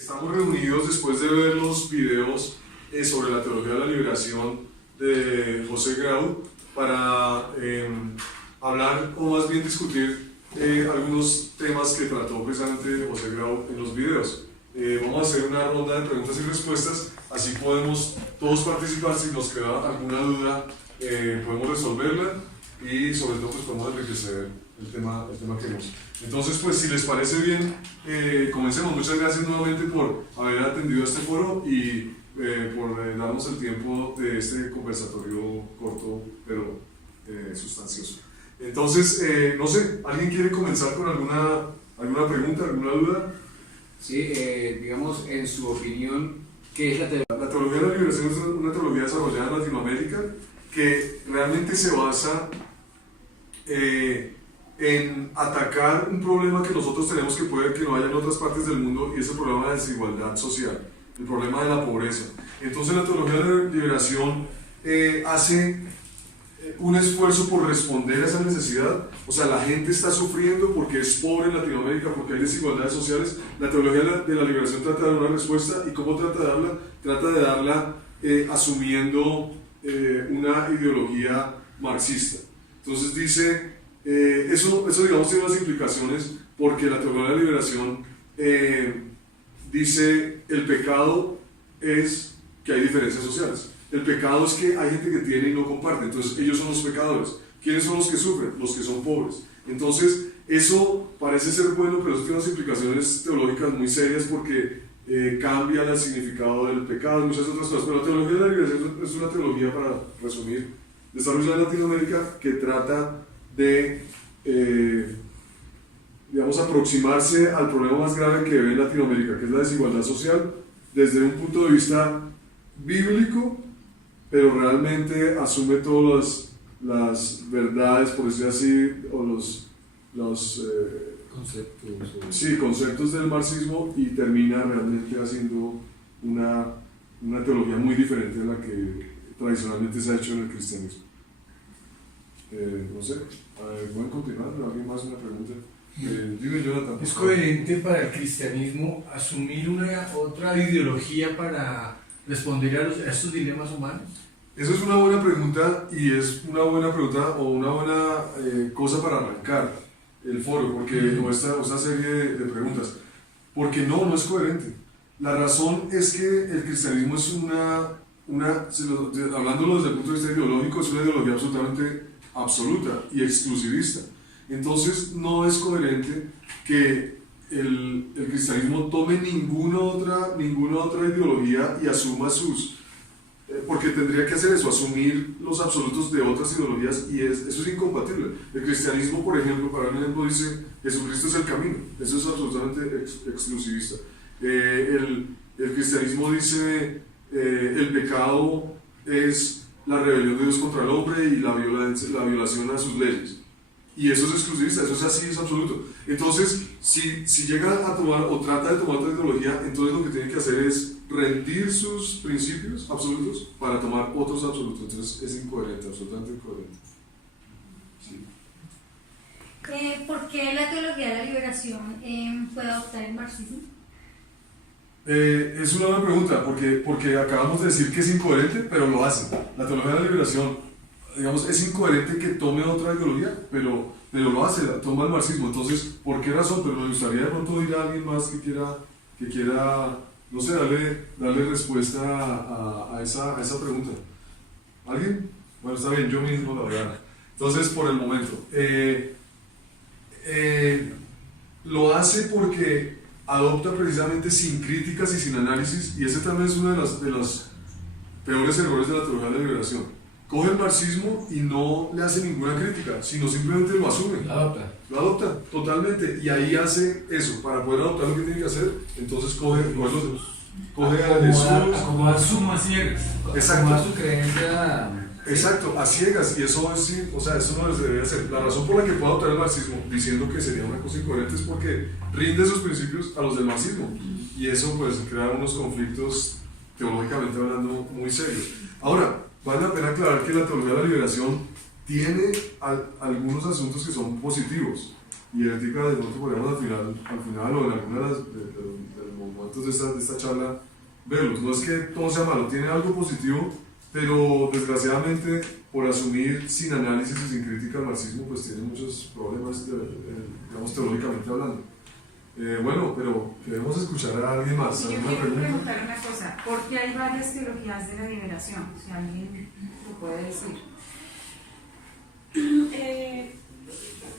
Estamos reunidos después de ver los videos sobre la teología de la liberación de José Grau para hablar o más bien discutir algunos temas que trató precisamente José Grau en los videos. Vamos a hacer una ronda de preguntas y respuestas, así podemos todos participar. Si nos queda alguna duda podemos resolverla y sobre todo pues podemos enriquecer el tema que vemos. Entonces pues si les parece bien, comencemos. Muchas gracias nuevamente por haber atendido a este foro y por darnos el tiempo de este conversatorio corto pero sustancioso. Entonces, no sé, ¿alguien quiere comenzar con alguna pregunta, alguna duda? Sí, digamos, en su opinión, ¿qué es la teología? La teología de la liberación es una teología desarrollada en Latinoamérica que realmente se basa en atacar un problema que nosotros tenemos que puede que no haya en otras partes del mundo, y es el problema de la desigualdad social, el problema de la pobreza. Entonces la teología de la liberación hace un esfuerzo por responder a esa necesidad. O sea, la gente está sufriendo porque es pobre en Latinoamérica, porque hay desigualdades sociales. La teología de la liberación trata de dar una respuesta. ¿Y cómo trata de darla? Trata de darla asumiendo una ideología marxista. Entonces dice, eso digamos tiene unas implicaciones, porque la teología de la liberación dice, el pecado es que hay diferencias sociales. El pecado es que hay gente que tiene y no comparte, entonces ellos son los pecadores. ¿Quiénes son los que sufren? Los que son pobres. Entonces, eso parece ser bueno, pero eso tiene unas implicaciones teológicas muy serias porque cambia el significado del pecado y muchas otras cosas. Pero la teología de la liberación es una teología, para resumir, desarrollada en Latinoamérica, que trata de, digamos, aproximarse al problema más grave que ve en Latinoamérica, que es la desigualdad social, desde un punto de vista bíblico, pero realmente asume todas las verdades, por decir así, o los conceptos del marxismo, y termina realmente haciendo una teología muy diferente a la que tradicionalmente se ha hecho en el cristianismo. No sé, ¿pueden continuar? ¿Alguien más una pregunta? Dime, Jonathan. ¿Es coherente para el cristianismo asumir otra ideología para responder a estos dilemas humanos? Eso es una buena pregunta, y es una buena pregunta o una buena cosa para arrancar el foro, o esta serie de preguntas, porque no es coherente. La razón es que el cristianismo es hablándolo desde el punto de vista ideológico, es una ideología absolutamente absoluta y exclusivista. Entonces no es coherente que el cristianismo tome ninguna otra ideología y asuma porque tendría que hacer eso, asumir los absolutos de otras ideologías, y eso es incompatible. El cristianismo, por ejemplo, para un ejemplo, dice Jesucristo es el camino. Eso es absolutamente exclusivista. El cristianismo dice el pecado es la rebelión de Dios contra el hombre y la violación a sus leyes. Y eso es exclusivista, eso es así, es absoluto. Entonces, si llega a tomar o trata de tomar otra ideología, entonces lo que tiene que hacer es rendir sus principios absolutos para tomar otros absolutos. Entonces es incoherente, absolutamente incoherente. Sí. ¿Por qué la teología de la liberación puede adoptar el marxismo? Es una buena pregunta, porque acabamos de decir que es incoherente, pero lo hace. La teología de la liberación, digamos, es incoherente que tome otra ideología, pero lo hace, toma el marxismo. Entonces, ¿por qué razón? Pero me gustaría de pronto ir a alguien más que quiera, no sé, darle respuesta a esa pregunta. ¿Alguien? Bueno, está bien, yo mismo la verdad. Entonces, por el momento, lo hace porque adopta precisamente sin críticas y sin análisis, y ese también es uno de los peores errores de la teología de la liberación. Coge el marxismo y no le hace ninguna crítica, sino simplemente lo asume. Lo adopta totalmente, y ahí hace eso. Para poder adoptar lo que tiene que hacer, entonces coge a Jesús, acomodar sumas ciegas, acomodar su creencia. Exacto, a ciegas, y eso no se debería hacer. La razón por la que puede adoptar el marxismo, diciendo que sería una cosa incoherente, es porque rinde sus principios a los del marxismo, y eso pues crea unos conflictos teológicamente hablando muy serios. Ahora, vale la pena aclarar que la teología de la liberación tiene algunos asuntos que son positivos. y ética, de pronto podríamos al final o en alguno de los momentos de esta charla verlos. No es que todo sea malo, tiene algo positivo, pero desgraciadamente por asumir sin análisis y sin crítica el marxismo, pues tiene muchos problemas, digamos, teóricamente hablando. Bueno, pero queremos escuchar a alguien más. Sí, yo quiero preguntar una cosa, ¿por qué hay varias teologías de la liberación? Si alguien lo puede decir.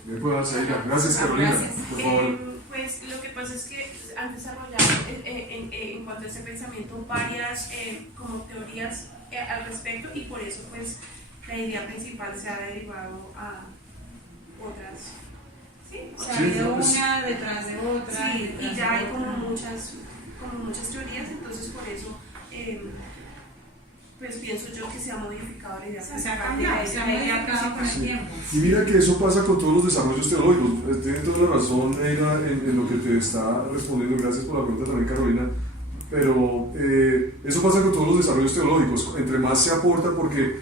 ¿Me puedo hacer? Gracias, Carolina. Gracias. Por favor. Pues lo que pasa es que han desarrollado en cuanto a ese pensamiento varias como teorías al respecto, y por eso pues la idea principal se ha derivado a otras. ¿Sí? O sea, ha habido una detrás de otra. Sí, y ya hay como muchas teorías, entonces por eso pues pienso yo que se ha modificado la idea. Se ha cambiado, se ha modificado con el tiempo. Y mira que eso pasa con todos los desarrollos teológicos. Tienes toda la razón, Eira, en lo que te está respondiendo. Gracias por la pregunta también, Carolina. Pero eso pasa con todos los desarrollos teológicos. Entre más se aporta, porque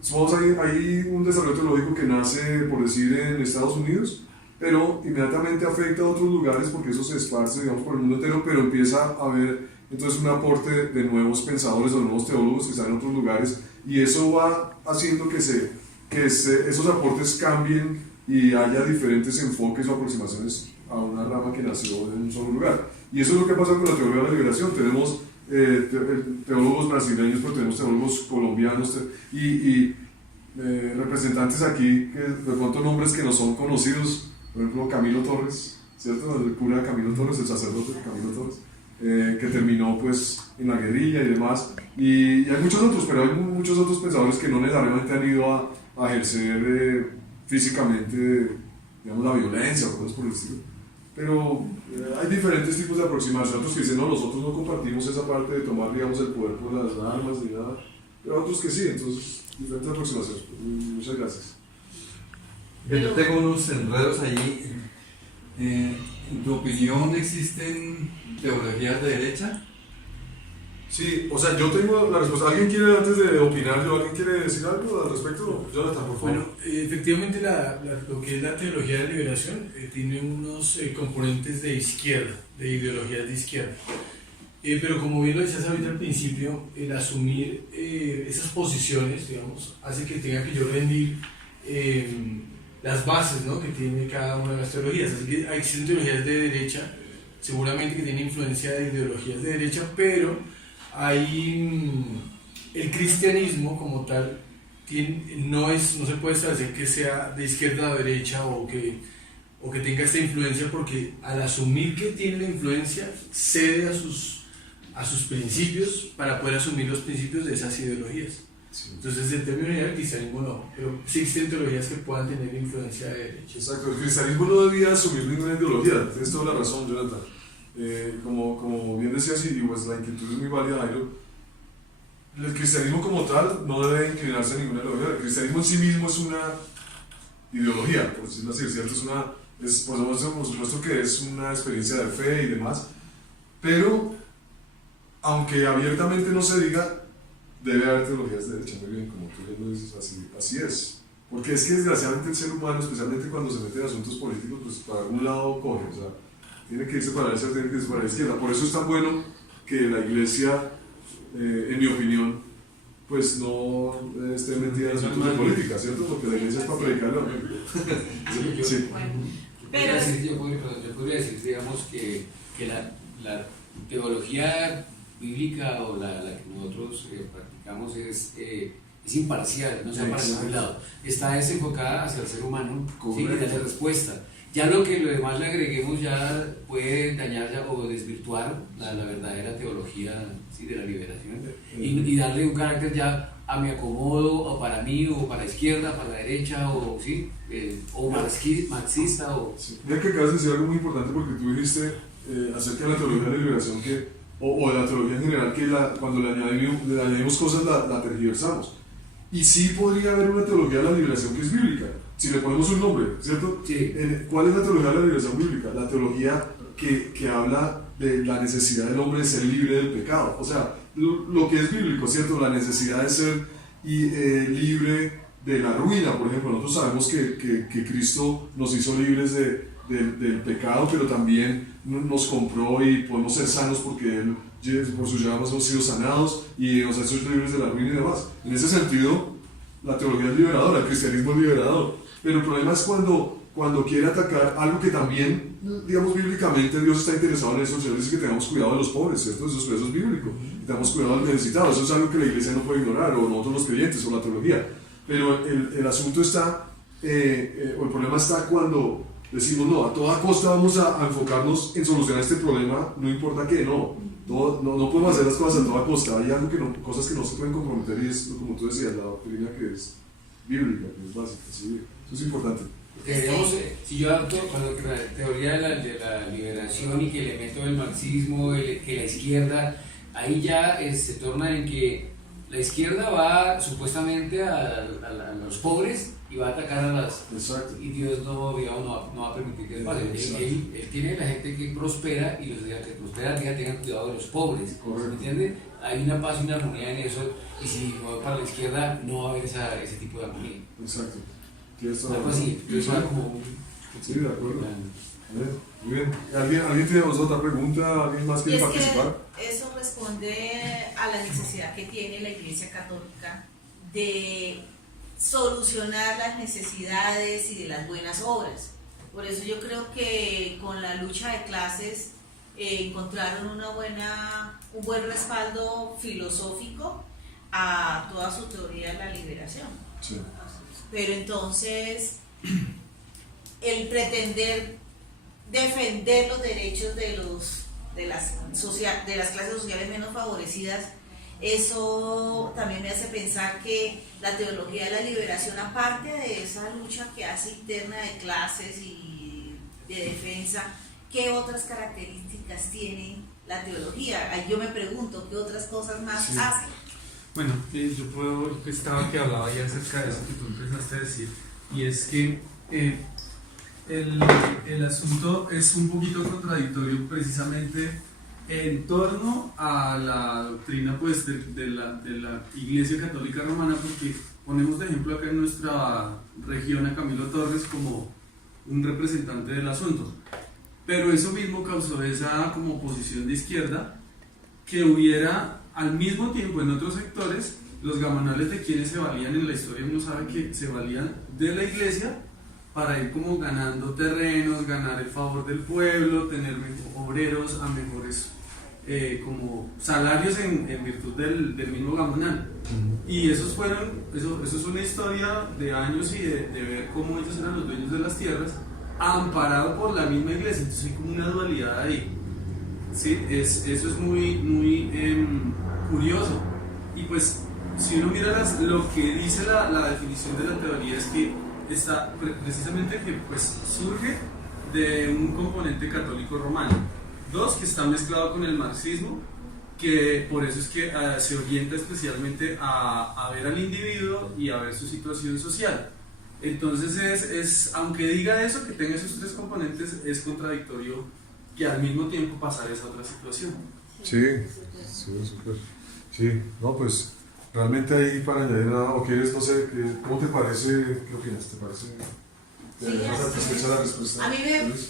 supongamos hay un desarrollo teológico que nace, por decir, en Estados Unidos, pero inmediatamente afecta a otros lugares porque eso se esparce, digamos, por el mundo entero, pero empieza a haber entonces un aporte de nuevos pensadores o nuevos teólogos que están en otros lugares, y eso va haciendo que esos aportes cambien y haya diferentes enfoques o aproximaciones a una rama que nació en un solo lugar. Y eso es lo que pasa con la teoría de la liberación. Tenemos teólogos brasileños, pero tenemos teólogos colombianos y representantes aquí, que de pronto nombres que no son conocidos, por ejemplo Camilo Torres, ¿cierto? El cura Camilo Torres, el sacerdote Camilo Torres, que terminó pues en la guerrilla y demás, y hay muchos otros, pero hay muchos otros pensadores que no necesariamente han ido a ejercer físicamente, digamos, la violencia o cosas por el estilo, pero hay diferentes tipos de aproximación. Otros que dicen, no, nosotros no compartimos esa parte de tomar, digamos, el poder por las armas ni nada, pero otros que sí. Entonces diferentes aproximaciones. Muchas gracias. Yo tengo unos enredos allí. ¿En tu opinión existen teologías de derecha? Sí, o sea, yo tengo la respuesta. ¿Alguien quiere, antes de opinar, alguien quiere decir algo al respecto? Jonathan, por favor. Bueno, efectivamente lo que es la teología de la liberación tiene unos componentes de izquierda, de ideologías de izquierda. Pero como bien lo decías ahorita al principio, el asumir esas posiciones, digamos, hace que tenga que yo rendir las bases, ¿no?, que tiene cada una de las teologías. Así que existen teologías de derecha, seguramente que tienen influencia de ideologías de derecha, pero el cristianismo como tal no se puede establecer que sea de izquierda o derecha o que tenga esta influencia, porque al asumir que tiene la influencia cede a sus principios para poder asumir los principios de esas ideologías. Sí. Entonces, en términos general, el cristianismo no, pero sí existen teologías que puedan tener influencia de derecha. Exacto, el cristianismo no debía asumir ninguna ideología. Tienes toda la razón, Jonathan. Como bien decías, y pues la inquietud es muy válida, Jairo, el cristianismo como tal no debe inclinarse a ninguna ideología. El cristianismo en sí mismo es una ideología, por decirlo así, ¿cierto? Por supuesto que es una experiencia de fe y demás, pero aunque abiertamente no se diga, debe haber teologías de derecha. Muy bien, como tú ya lo dices, así es. Porque es que desgraciadamente el ser humano, especialmente cuando se mete en asuntos políticos, pues para algún lado coge, o sea, tiene que irse para la derecha, tiene que irse para la izquierda. Por eso es tan bueno que la iglesia, en mi opinión, pues no esté metida en asuntos de política, ¿cierto? Porque la iglesia es para predicarlo. Sí. Yo podría decir, digamos, que la teología bíblica o la que nosotros practicamos es imparcial, no sea para ningún lado. Está desenfocada hacia el ser humano, ¿sí?, y darle respuesta. Ya lo demás le agreguemos ya puede dañar o desvirtuar la verdadera teología, ¿sí?, de la liberación, y darle un carácter ya a mi acomodo, o para mí, o para la izquierda, para la derecha, o ¿sí?, o marxista. Sí. Mira que acabas de decir algo muy importante, porque tú dijiste acerca de la teología de la liberación o de la teología en general, que cuando le añadimos cosas la tergiversamos. Y sí podría haber una teología de la liberación que es bíblica, si le ponemos un nombre, ¿cierto? Sí. ¿Cuál es la teología de la liberación bíblica? La teología que habla de la necesidad del hombre de ser libre del pecado. O sea, lo que es bíblico, ¿cierto? La necesidad de ser libre de la ruina, por ejemplo. Nosotros sabemos que Cristo nos hizo libres del pecado, pero también nos compró y podemos ser sanos porque Él, por sus llagas hemos sido sanados y nos ha hecho libres de la ruina y demás. En ese sentido, la teología es liberadora, el cristianismo es liberador. Pero el problema es cuando quiere atacar algo que también, digamos, bíblicamente Dios está interesado en eso. El Señor dice que tengamos cuidado de los pobres, ¿cierto? Eso es bíblico. Y tengamos cuidado del necesitado. Eso es algo que la iglesia no puede ignorar, o nosotros los creyentes, o la teología. Pero el asunto está, o el problema está cuando decimos, no, a toda costa vamos a enfocarnos en solucionar este problema, no importa qué, no podemos hacer las cosas a toda costa. Hay algo cosas que no se pueden comprometer, y es, como tú decías, la doctrina que es bíblica, que es básica. ¿Sí? Eso es importante. Digamos, si yo adopto la teoría de la liberación y que le meto el marxismo, que la izquierda, ahí ya se torna en que la izquierda va supuestamente a los pobres y va a atacar a las... Exacto. Y Dios no va a permitir que eso pase. Él tiene la gente que prospera, y los que prosperan tengan cuidado de los pobres. Correcto. ¿Me entiendes? Hay una paz y una armonía en eso, y si no para la izquierda no va a haber ese tipo de armonía. Exacto. Algo así. Entonces va como un... Sí, de acuerdo. Muy bien. ¿Alguien tiene otra pregunta? ¿Alguien más quiere participar? Eso responde a la necesidad que tiene la Iglesia Católica de solucionar las necesidades y de las buenas obras. Por eso yo creo que con la lucha de clases encontraron un buen respaldo filosófico a toda su teoría de la liberación. Sí. Pero entonces el pretender defender los derechos de las clases sociales menos favorecidas, eso también me hace pensar que la teología de la liberación, aparte de esa lucha que hace interna de clases y de defensa, ¿qué otras características tiene la teología? Ahí yo me pregunto, ¿qué otras cosas más hace? Bueno, yo estaba que hablaba ya acerca de eso que tú empezaste a decir, y es que el asunto es un poquito contradictorio precisamente en torno a la doctrina pues, de la Iglesia Católica Romana, porque ponemos de ejemplo acá en nuestra región a Camilo Torres como un representante del asunto, pero eso mismo causó esa como posición de izquierda, que hubiera al mismo tiempo en otros sectores los gamonales de quienes se valían en la historia. Uno sabe que se valían de la iglesia para ir como ganando terrenos, ganar el favor del pueblo, tener obreros a mejores como salarios en virtud del mismo gamonal. Y eso es una historia de años y de ver cómo ellos eran los dueños de las tierras, amparado por la misma iglesia. Entonces hay como una dualidad ahí. Sí, eso es muy curioso. Y pues si uno mira lo que dice la definición de la teoría, es que está precisamente que pues surge de un componente católico romano, dos, que está mezclado con el marxismo, que por eso es que se orienta especialmente a ver al individuo y a ver su situación social. Entonces aunque diga eso, que tenga esos tres componentes, es contradictorio que al mismo tiempo pasar esa otra situación. Sí, súper. Sí, no, pues realmente ahí para añadir nada, o quieres, no sé, ¿cómo te parece? ¿Qué opinas? ¿Te parece? ¿Te satisfecha la respuesta? A mí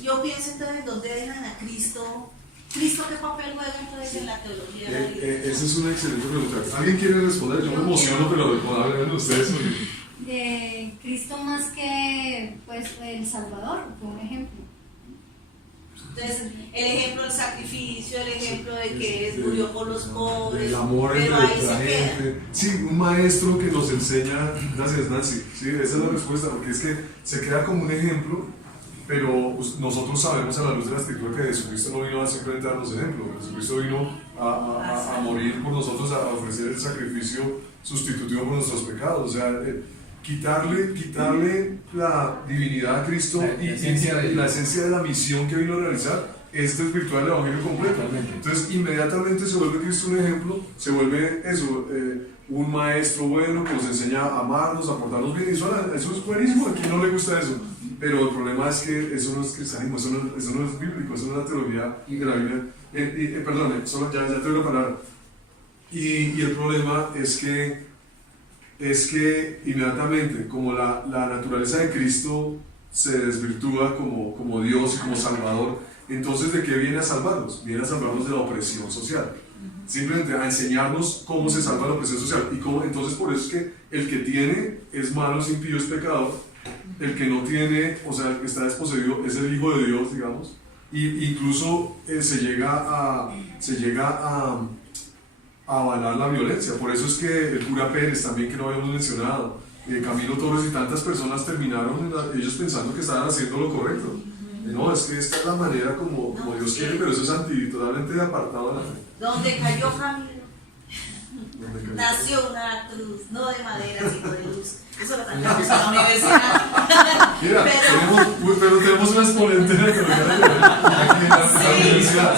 yo pienso entonces, ¿dónde dejan a Cristo? ¿Cristo qué papel juega entonces en la teología de la liberación? Esa es una excelente pregunta. ¿Alguien quiere responder? Yo me emociono, pero hablen ustedes. Cristo más que pues, el Salvador, por un ejemplo. Entonces, el ejemplo del sacrificio, el ejemplo de que murió por los pobres, el amor pero entre ahí la se gente. queda. Sí, un maestro que nos enseña. Gracias, Nancy. Sí, esa es la respuesta, porque es que se queda como un ejemplo, pero nosotros sabemos a la luz de la Escritura que Jesucristo no vino a simplemente darnos ejemplo. Jesucristo vino a morir por nosotros, a ofrecer el sacrificio sustitutivo por nuestros pecados. O sea, quitarle la divinidad a Cristo y la esencia de la misión que vino a realizar es desvirtuar el Evangelio completo. Entonces inmediatamente se vuelve Cristo un ejemplo, se vuelve eso, un maestro bueno que nos enseña a amarnos, a portarnos bien, y eso es buenísimo. ¿A quién no le gusta eso? Pero el problema es que eso no es cristianismo, eso no es bíblico, eso no es la teología de la Biblia. Perdón, ya te doy la palabra. Y el problema es que es que inmediatamente, como la naturaleza de Cristo se desvirtúa como Dios y como Salvador, entonces ¿de qué viene a salvarnos? Viene a salvarnos de la opresión social. Simplemente a enseñarnos cómo se salva la opresión social. Y cómo, entonces por eso es que el que tiene es malo, es impío, es pecador. El que no tiene, o sea, el que está desposeído es el Hijo de Dios, digamos. Y incluso se llega a avalar la violencia. Por eso es que el cura Pérez también, que no habíamos mencionado, Camilo Torres y tantas personas terminaron ellos pensando que estaban haciendo lo correcto. No, es que esta es la manera como Dios quiere, pero eso es totalmente apartado de la fe. Donde cayó Camilo, nació una cruz, no de madera, sino de luz. Eso lo cantamos en la universidad. Mira, pero tenemos una exponente de la teología aquí en la universidad,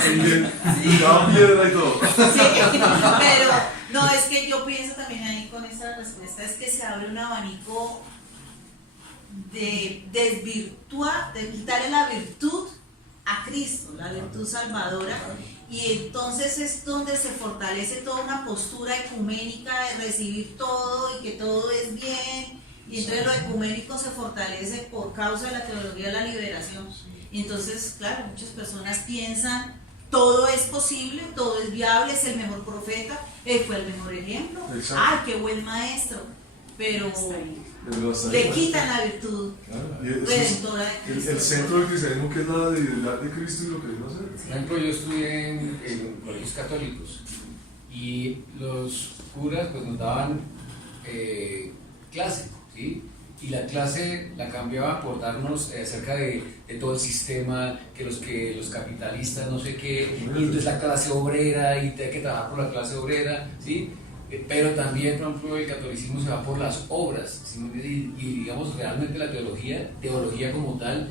daba piedra y todo. Sí, pero no, es que yo pienso también ahí con esa respuesta, es que se abre un abanico de desvirtuar, de quitarle la virtud a Cristo, la virtud salvadora, y entonces es donde se fortalece toda una postura ecuménica de recibir todo y que todo es bien, y entonces lo ecuménico se fortalece por causa de la teología de la liberación. Y entonces, claro, muchas personas piensan todo es posible, todo es viable, es el mejor profeta, él fue el mejor ejemplo, ¡ay, qué buen maestro! Pero le quitan la virtud redentora de Cristo. El centro del cristianismo, que es la deidad de Cristo y lo que Dios hace. Por ejemplo, yo estudié en colegios católicos y los curas pues nos daban clase, ¿sí? Y la clase la cambiaban por darnos acerca de todo el sistema, que los capitalistas no sé qué, y entonces la clase obrera, y hay que trabajar por la clase obrera, ¿sí? Pero también, por ejemplo, el catolicismo se va por las obras, ¿sí? Y digamos, realmente la teología como tal,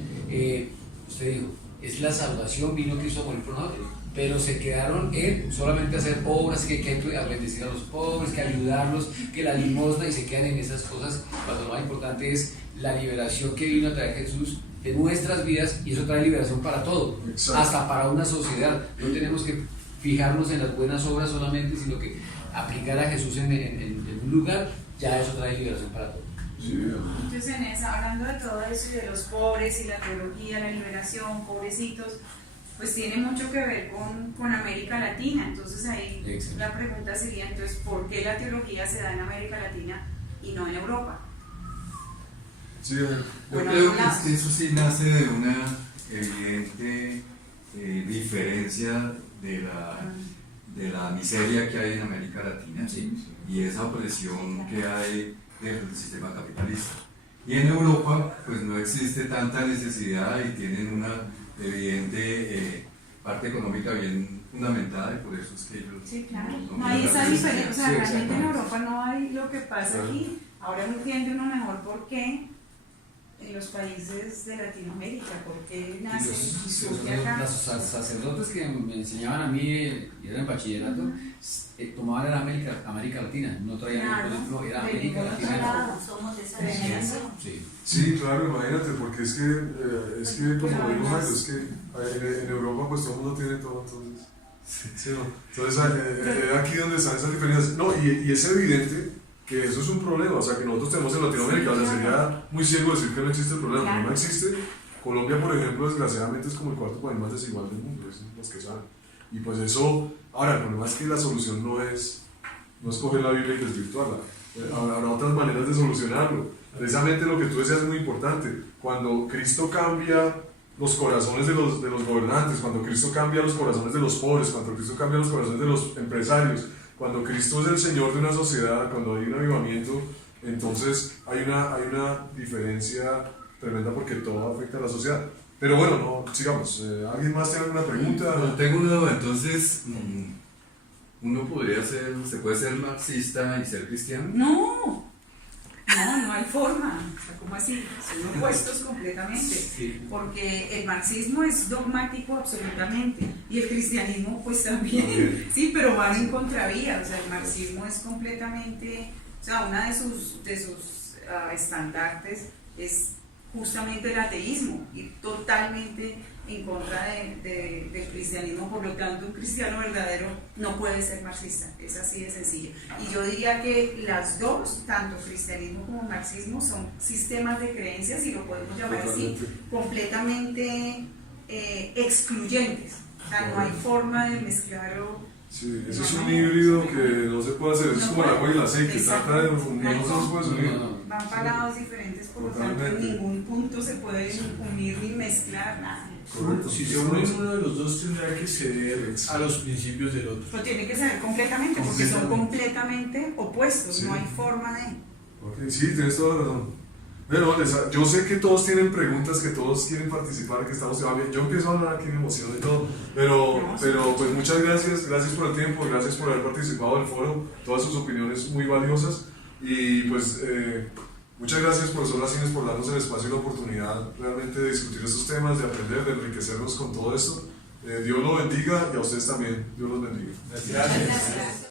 usted dijo, es la salvación, vino Cristo a morir por nosotros, pero se quedaron en solamente hacer obras, que hay que bendecir a los pobres, que ayudarlos, que la limosna, y se quedan en esas cosas, cuando lo más importante es la liberación que vino a traer Jesús de nuestras vidas, y eso trae liberación para todo. Exacto. Hasta para una sociedad. No tenemos que fijarnos en las buenas obras solamente, sino que aplicar a Jesús en un lugar, ya eso trae liberación para todo. Sí. Entonces, en esa, hablando de todo eso y de los pobres y la teología, la liberación, pobrecitos, pues tiene mucho que ver con América Latina. Entonces ahí la pregunta sería, entonces, ¿por qué la teología se da en América Latina y no en Europa? Sí, yo creo que eso sí nace de una evidente diferencia de la miseria que hay en América Latina, ¿sí? Y esa opresión que hay del sistema capitalista. Y en Europa pues no existe tanta necesidad y tienen una evidente parte económica bien fundamentada, y por eso es que ellos... Sí, claro, no hay esa diferencia, o sea, realmente en Europa no hay lo que pasa aquí. Ahora entiende uno mejor por qué en los países de Latinoamérica, por qué nace y surge acá. Los sacerdotes que me enseñaban a mí, y eran en bachillerato, tomaban era América Latina, no traían no, era América Latina. Somos de esa generación. Sí, claro, imagínate, porque es que como digo, es que en Europa pues todo el mundo tiene todo, entonces. Sí, no. Entonces aquí donde están esas diferencias. No, y es evidente que eso es un problema, o sea, que nosotros tenemos en Latinoamérica, o sea, sería muy ciego decir que no existe el problema, pero no existe. Colombia, por ejemplo, desgraciadamente es como el cuarto país más desigual del mundo, es los que saben. Y pues eso, ahora, el problema es que la solución no es coger la Biblia y desvirtuarla, habrá otras maneras de solucionarlo. Precisamente lo que tú decías es muy importante, cuando Cristo cambia los corazones de los gobernantes, cuando Cristo cambia los corazones de los pobres, cuando Cristo cambia los corazones de los empresarios, cuando Cristo es el Señor de una sociedad, cuando hay un avivamiento, entonces hay una diferencia tremenda porque todo afecta a la sociedad. Pero bueno, no, sigamos. ¿Alguien más tiene alguna pregunta? No, tengo una duda. Entonces, ¿uno se puede ser marxista y ser cristiano? No hay forma. O sea, ¿cómo así? Son opuestos completamente. Sí. Porque el marxismo es dogmático absolutamente y el cristianismo pues también, sí, pero van en contravía. O sea, el marxismo es completamente, o sea, una de sus estandartes es justamente el ateísmo, y totalmente en contra del cristianismo. Por lo tanto, un cristiano verdadero no puede ser marxista, es así de sencillo. Y yo diría que las dos, tanto cristianismo como marxismo, son sistemas de creencias, si lo podemos llamar así, completamente excluyentes. O sea, no hay forma de mezclar o... Sí, eso es un híbrido que no se puede hacer, es como el agua y el aceite, trata de fundir, no se puede unir. Van para lados diferentes, por lo tanto en ningún punto se pueden unir ni mezclar nada. Correcto. Si se unen uno de los dos tendrá que ceder a los principios del otro. Pues tiene que ser completamente, porque son completamente opuestos, Sí. no hay forma de... Okay, sí, tienes toda la razón. Bueno, yo sé que todos tienen preguntas, que todos quieren participar, que estamos... Yo empiezo a hablar aquí, me emociono y todo, pero pues muchas gracias por el tiempo, gracias por haber participado del foro, todas sus opiniones muy valiosas y pues muchas gracias profesor Racines por darnos el espacio y la oportunidad realmente de discutir estos temas, de aprender, de enriquecernos con todo esto. Dios lo bendiga y a ustedes también, Dios los bendiga. Gracias.